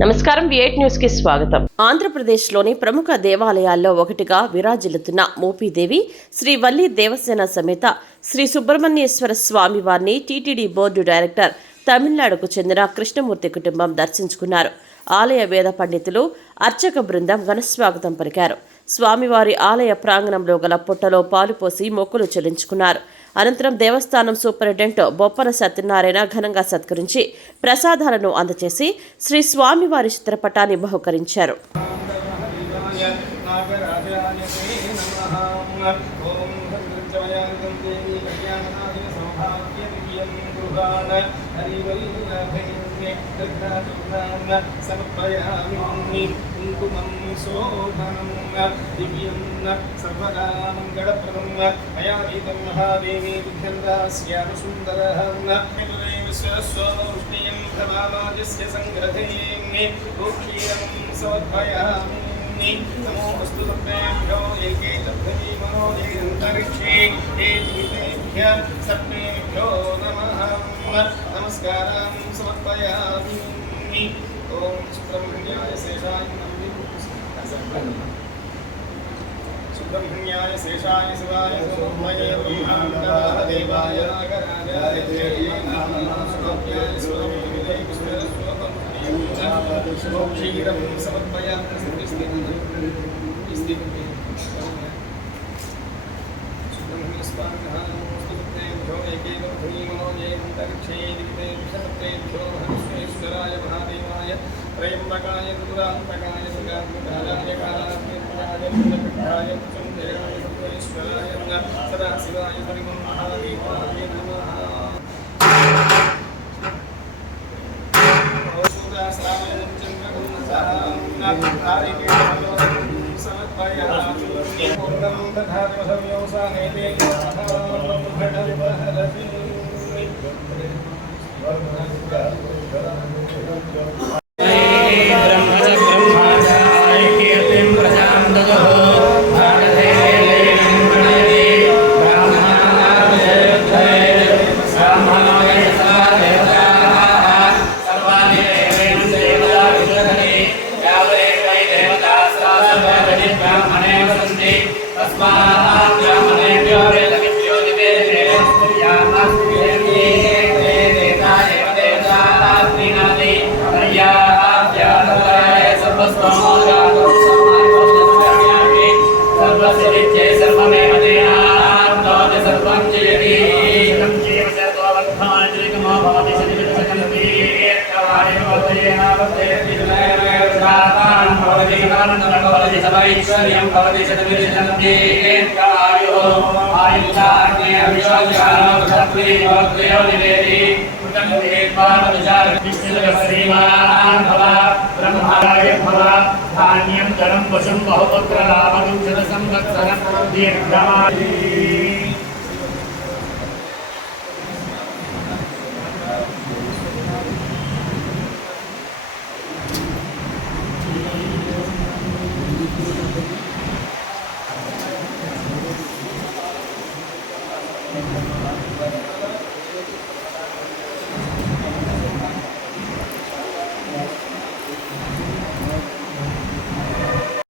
నమస్కారం, V8 news కి స్వాగతం. ఆంధ్రప్రదేశ్లోని ప్రముఖ దేవాలయాల్లో ఒకటిగా విరాజిల్లుతున్న మోపిదేవి శ్రీ వల్లి దేవసేన సమేత శ్రీ సుబ్రహ్మణ్యేశ్వర స్వామి వారిని టీటీడీ బోర్డు డైరెక్టర్ తమిళనాడుకు చెందిన కృష్ణమూర్తి కుటుంబం దర్శించుకున్నారు. ఆలయ వేద పండితులు, అర్చక బృందం ఘనస్వాగతం పలికారు. స్వామివారి ఆలయ ప్రాంగణంలో గల పుట్టలో పాలు పోసి మొక్కులు చెల్లించుకున్నారు. అనంతరం దేవస్థానం సూపరింటెండెంట్ బొప్పన సత్యనారాయణ ఘనంగా సత్కరించి ప్రసాదాలను అందజేసి శ్రీ స్వామివారి చిత్రపటాన్ని బహుకరించారు. नमो वस्तु सर्वेभ्यो एके लब्धवी मनोदेन्तरिक्षे एतेभ्यः सर्वेभ्यो नमः नमस्कारां समर्पयामि। ओम सुब्रह्मण्याय शेषाय सुब्रह्मण्याय शेषाय शिवाय सोमये ब्रह्माण्डाः देवाय नागराजाय क्षीरं समर्पयामि। ईश्वराय महादेवाय त्रयंबकाय दुरान्तकाय सुगात्मकाय कालाग्निकाय पुण्यपिण्डाय चन्द्राय ईश्वराय सदाशिवाय हरिं महादेवाय नमः। पूर्णं दधाति संयोसानेते ऐश्वर्यं भवति शतमिति आयुष्याग्ने अभिषोकानो क्षत्रि भवत्यो निवेदि कृतं देवानुचार विष्णुश्रीमान् भव ब्रह्माय भव धान्यं धनं वशं बहुपुत्र लाभं शतसंवत्सरं दीर्घमायुः।